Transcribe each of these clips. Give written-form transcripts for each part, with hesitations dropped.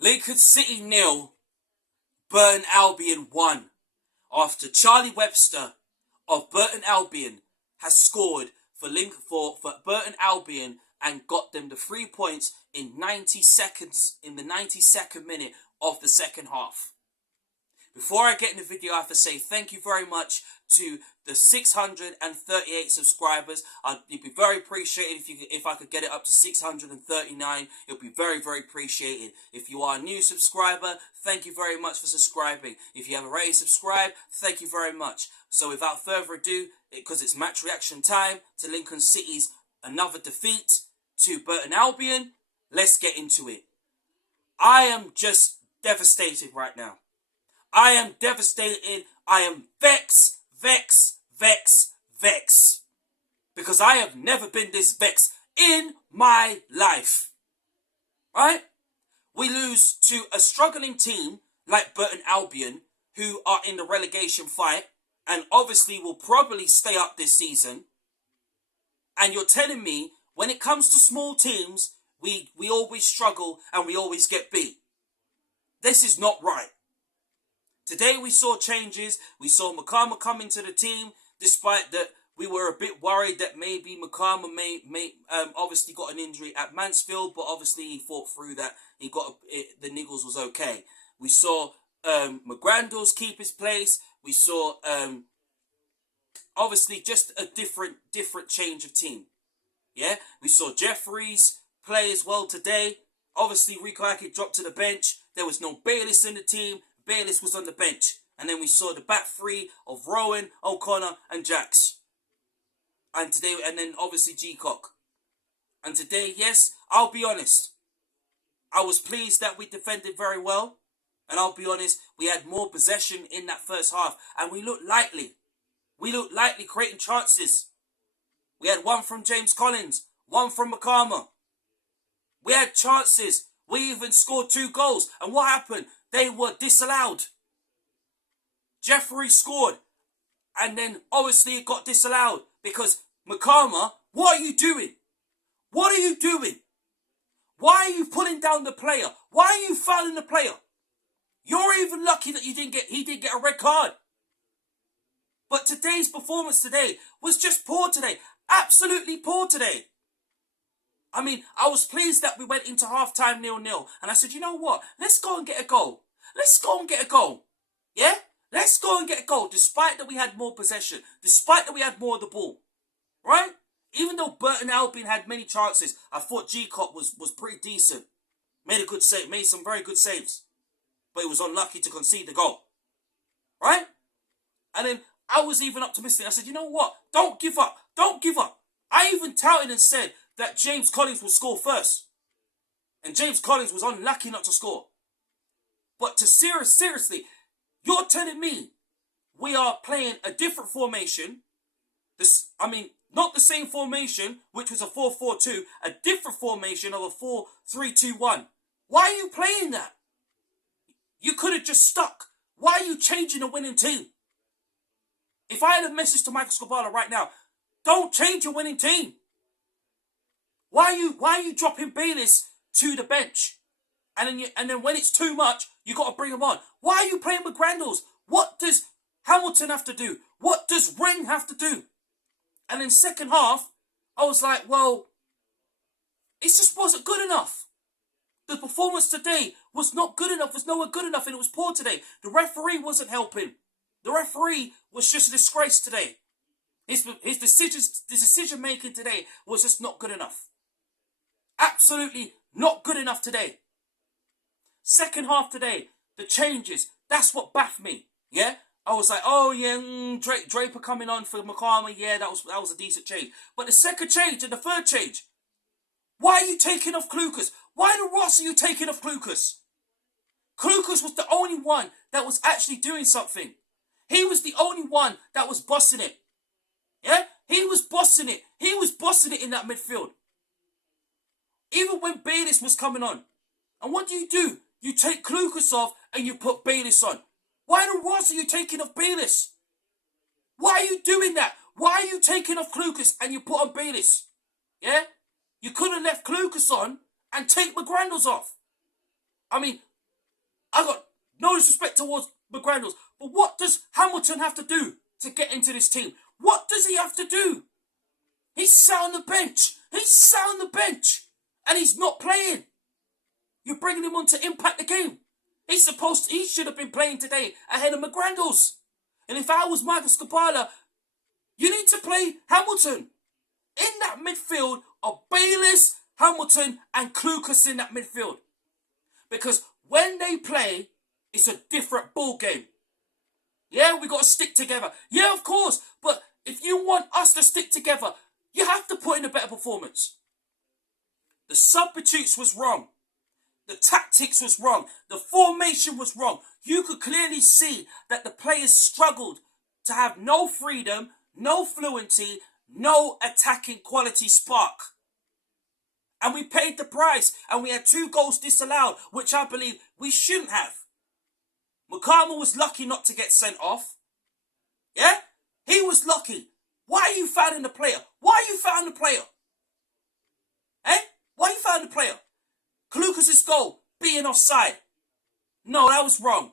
Lincoln City 0, Burton Albion 1. After Charlie Webster of Burton Albion has scored for Burton Albion and got them the 3 points in 90 seconds, in the 92nd minute of the second half. Before I get in the video, I have to say thank you very much to the 638 subscribers. It'd be very appreciated if I could get it up to 639. It would be very, very appreciated. If you are a new subscriber, thank you very much for subscribing. If you have already subscribed, thank you very much. So without further ado, because it's match reaction time to Lincoln City's another defeat to Burton Albion, let's get into it. I am just devastated right now. I am devastated. I am vexed. Because I have never been this vexed in my life. Right? We lose to a struggling team like Burton Albion, who are in the relegation fight and obviously will probably stay up this season. And you're telling me when it comes to small teams, we always struggle and we always get beat. This is not right. Today we saw changes. We saw McCarma come into the team, despite that we were a bit worried that maybe McCarma may obviously got an injury at Mansfield, but obviously he fought through that. He got the niggles was okay. We saw McGrandles keep his place. We saw obviously just a different change of team. Yeah, we saw Jeffries play as well today. Obviously Rico Ake dropped to the bench. There was no Bayliss in the team. Bayliss was on the bench. And then we saw the back three of Rowan, O'Connor and Jax. And then obviously G-Cock. And today, yes, I'll be honest. I was pleased that we defended very well. And I'll be honest, we had more possession in that first half. And we looked lightly. We looked lightly creating chances. We had one from James Collins. One from McCarma. We had chances. We even scored 2 goals. And what happened? They were disallowed. Jeffrey scored. And then obviously it got disallowed. Because McCarma, what are you doing? What are you doing? Why are you pulling down the player? Why are you fouling the player? You're even lucky that he didn't get a red card. But today's performance today was just poor today. Absolutely poor today. I mean, I was pleased that we went into half-time 0-0. And I said, you know what? Let's go and get a goal. Let's go and get a goal. Yeah? Let's go and get a goal. Despite that we had more possession. Despite that we had more of the ball. Right? Even though Burton Albion had many chances, I thought G-Cock was pretty decent. Made a good save. Made some very good saves. But he was unlucky to concede the goal. Right? And then I was even optimistic. I said, you know what? Don't give up. Don't give up. I even touted and said that James Collins will score first. And James Collins was unlucky not to score. But to seriously, you're telling me we are playing a different formation. Not the same formation, which was a 4-4-2, a different formation of a 4-3-2-1. Why are you playing that? You could have just stuck. Why are you changing a winning team? If I had a message to Michael Scabala right now, don't change your winning team. Why are you dropping Bayliss to the bench? And then when it's too much, you got to bring him on. Why are you playing with Grandals? What does Hamilton have to do? What does Ring have to do? And then second half, I was like, well, it just wasn't good enough. The performance today was not good enough. Was nowhere good enough, and it was poor today. The referee wasn't helping. The referee was just a disgrace today. His decision making today was just not good enough. Absolutely not good enough today. Second half today, the changes, that's what baffed me. Yeah? I was like, oh yeah, Draper coming on for McCarma, yeah, that was a decent change. But the second change and the third change, why are you taking off Klukas? Why the Ross are you taking off Klukas? Klukas was the only one that was actually doing something. He was the only one that was bossing it. Yeah? He was bossing it. He was bossing it in that midfield. Even when Bayliss was coming on. And what do? You take Klukas off and you put Bayliss on. Why the Ross are you taking off Bayliss? Why are you doing that? Why are you taking off Klukas and you put on Bayliss? Yeah? You could have left Klukas on and take McGrandles off. I mean, I got no disrespect towards McGrandles, but what does Hamilton have to do to get into this team? What does he have to do? He's sat on the bench. He's sat on the bench. And he's not playing. You're bringing him on to impact the game. He should have been playing today ahead of McGrandles. And if I was Michael Scapala, you need to play Hamilton. In that midfield of Bayliss, Hamilton and Klukas in that midfield. Because when they play, it's a different ball game. Yeah, we got to stick together. Yeah, of course. But if you want us to stick together, you have to put in a better performance. The substitutes was wrong. The tactics was wrong. The formation was wrong. You could clearly see that the players struggled to have no freedom, no fluency, no attacking quality spark. And we paid the price. And we had 2 goals disallowed, which I believe we shouldn't have. Mukama was lucky not to get sent off. Yeah? He was lucky. Why are you fouling the player? Why are you fouling the player? Eh? Why are you fouling the player? Klukas' goal being offside. No, that was wrong.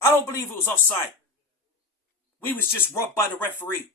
I don't believe it was offside. We was just robbed by the referee.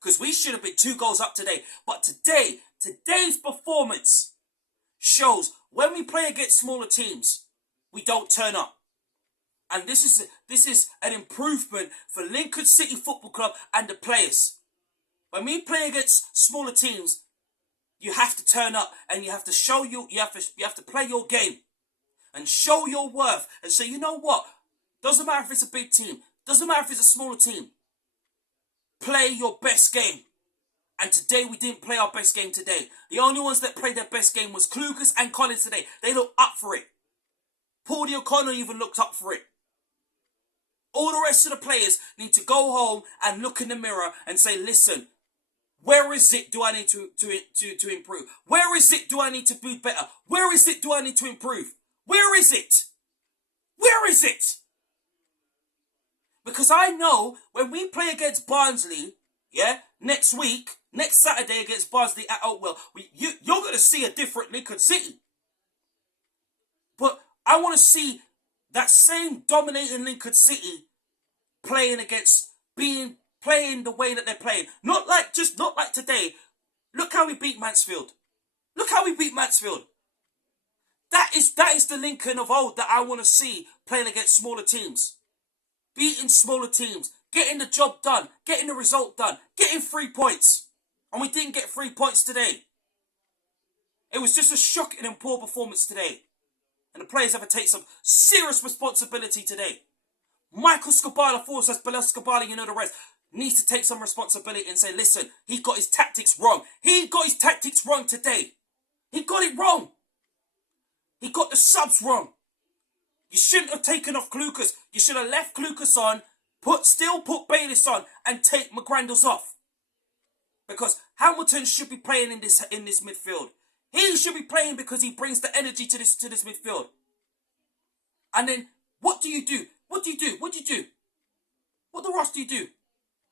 Because we should have been 2 goals up today. But today's performance shows when we play against smaller teams, we don't turn up. And this is an improvement for Lincoln City Football Club and the players. When we play against smaller teams, you have to turn up and you have to show you have to play your game and show your worth and say, you know what? Doesn't matter if it's a big team, doesn't matter if it's a smaller team. Play your best game. And today we didn't play our best game today. The only ones that played their best game was Klukas and Collins today. They looked up for it. Paul O'Connor even looked up for it. All the rest of the players need to go home and look in the mirror and say, listen, where is it do I need to improve? Where is it do I need to be better? Where is it do I need to improve? Where is it? Where is it? Because I know when we play against Barnsley, yeah, next week, next Saturday against Barnsley at Oakwell, you're going to see a different Lincoln City. But I want to see that same dominating Lincoln City playing the way that they're playing. Not like today. Look how we beat Mansfield. Look how we beat Mansfield. That is the Lincoln of old that I want to see playing against smaller teams. Beating smaller teams. Getting the job done. Getting the result done. Getting 3 points. And we didn't get 3 points today. It was just a shocking and poor performance today. And the players have to take some serious responsibility today. Michael Scapala falls as below Scapala, you know the rest, needs to take some responsibility and say, listen, he got his tactics wrong. He got his tactics wrong today. He got it wrong. He got the subs wrong. You shouldn't have taken off Klukas. You should have left Klukas on, still put Bayliss on, and take McGrandles off. Because Hamilton should be playing in this midfield. He should be playing because he brings the energy to this midfield. And then, what do you do? What do you do? What do you do? What the Ross do you do?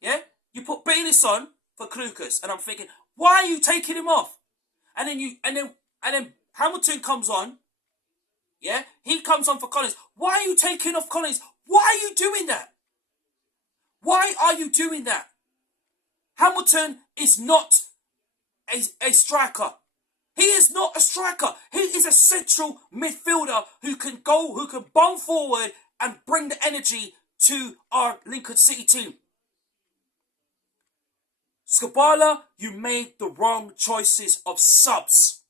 Yeah? You put Bayliss on for Klukas. And I'm thinking, why are you taking him off? And then Hamilton comes on. Yeah? He comes on for Collins. Why are you taking off Collins? Why are you doing that? Why are you doing that? Hamilton is not a striker. He is not a striker. He is a central midfielder who can bomb forward and bring the energy to our Lincoln City team. Scapala, you made the wrong choices of subs.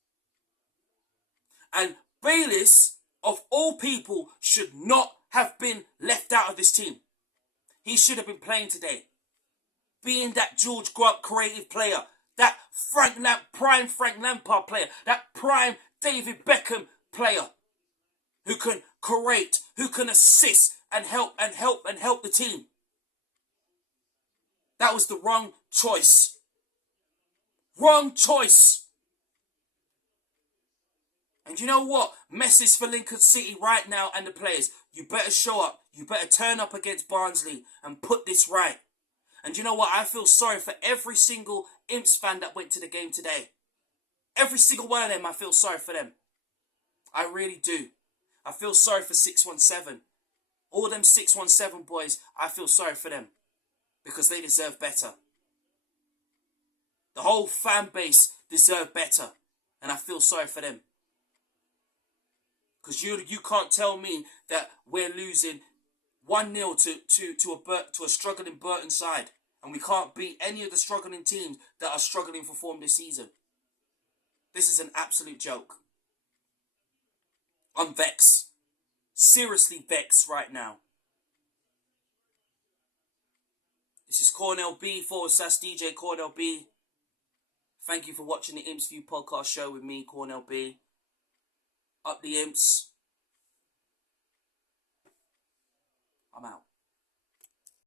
And Bayliss, of all people, should not have been left out of this team. He should have been playing today. Being that George Grant creative player, that prime Frank Lampard player, that prime David Beckham player who can create, who can assist and help the team. That was the wrong choice. Wrong choice. And you know what? Message for Lincoln City right now and the players. You better show up. You better turn up against Barnsley and put this right. And you know what? I feel sorry for every single Imps fan that went to the game today. Every single one of them, I feel sorry for them. I really do. I feel sorry for 617. All them 617 boys, I feel sorry for them. Because they deserve better. The whole fan base deserve better. And I feel sorry for them. Because you can't tell me that we're losing 1-0 to a struggling Burton side. And we can't beat any of the struggling teams that are struggling for form this season. This is an absolute joke. I'm vexed. Seriously vexed right now. This is Cornell B /DJ Cornell B. Thank you for watching the Imps View podcast show with me, Cornell B. Up the Imps. I'm out.